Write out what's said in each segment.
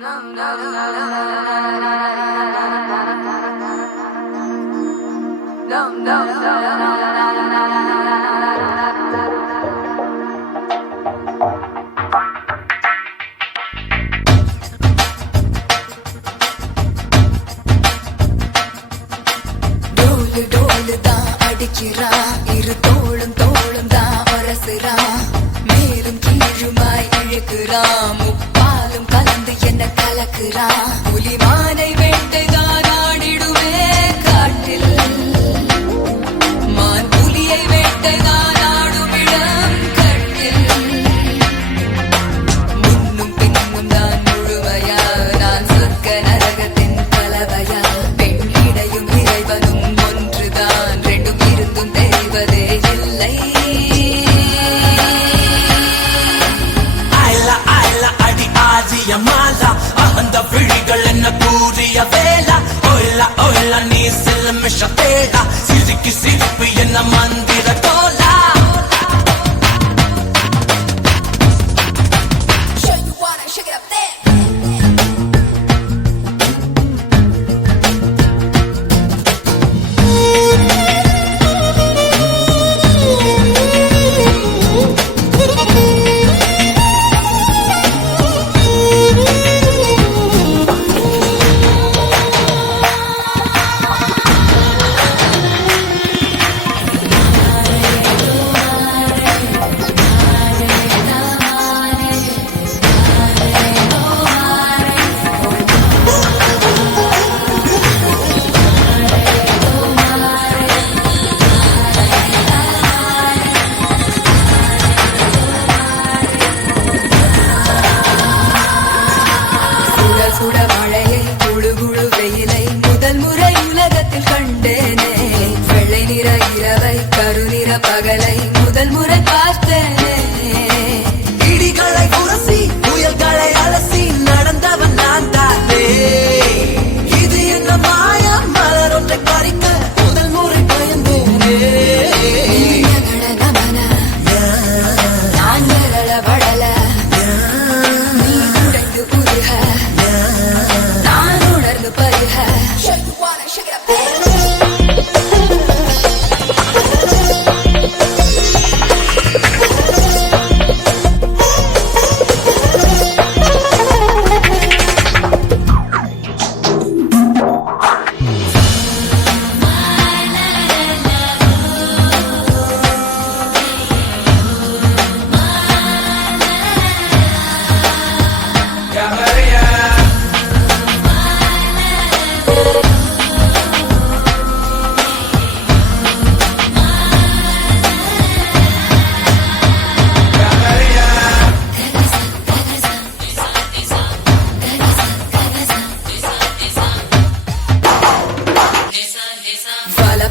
இரு தோளும் தோளும் தான் ஒரசுறான், மேலும் கீழுமாய் இழுக்கிறான், முப்பாலும் கலந்து என்ன கலக்குறான். புலிமானை வேட்டைதான் ஆடிடுவே காட்டில், மான் புலியை வேட்டைதான் ஆடுமிடம் கட்டில். முன்னும் பின்னும் தான் முழுமையா, நான் சொர்க்க நரகத்தின் கலவையா. பெண்ணிடையும் இறைவனும் ஒன்றுதான், ரெண்டும் இருந்தும் தெரிவதே இல்லை. மாலா அந்த விழிகள் என்ன கூறிய வேளா, ஒயிலா ஒயிலா நீ சில மிஷ தேடா, சிரிக்கு சிரிப்பு என்ன மந்திர தோலா. சுட மழையை குழு குழு வெயிலை முதல் முறை உலகத்தில் கண்டேனே. வெள்ளை நிற இரவை கருநிற பகலை முதல் முறை பார்த்தேனே. இடிகளை உரசி புயல்களை அலசி நடந்தவன் நான் தானே. இது என்ன மாயம், மலர் ஒன்றை பறிக்க முதல் முறை பயந்தேனே. நமன நான் விரல வடல, நீ உடைந்து உருக, நான் உணர்ந்து பருக.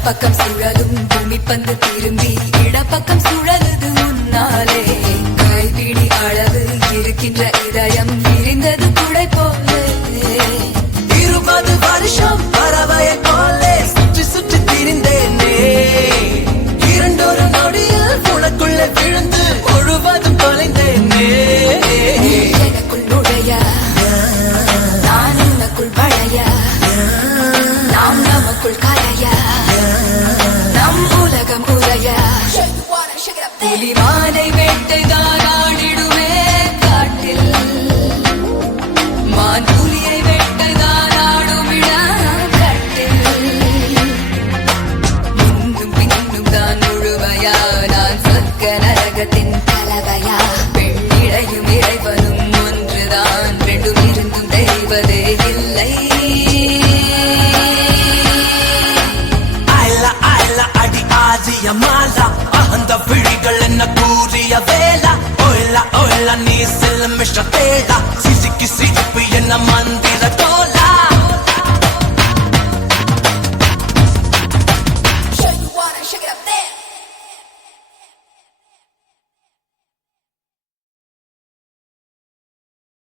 பக்கம் சுழலும் பூமி பந்து திரும்பி இடப்பக்கம் சுழலுது முன்னாலே. கைபிடி அளவு இருக்கின்ற இதயம் விரிந்தது குடை போலே. 20 வருஷம் பறவையை போலே சுற்றி சுற்றி திரிந்தேனே. இரண்டொரு நொடியில் உனக்குள்ளே விழுந்து முழுவதும் தொலைந்தேனே. எனக்குள் நுழைய, நான் உனக்குள் வளைய, நாம் நமக்குள் கலைய, நம் உலகம் உரைய. புலிமானை வேட்டைதான் ஆடிடுவே காட்டில், மான் புலியை வேட்டைதான் ஆடுமிடம் கட்டில். முன்னும் பின்னும் தான் முழுமையா, நான் சொர்க்க நரகத்தின் கலவையா. பெண்ணிடையும் இறைவனும் ஒன்றுதான், ரெண்டும் இருந்தும் தெரிவதே இல்லை. அடி ஆதிய மாலா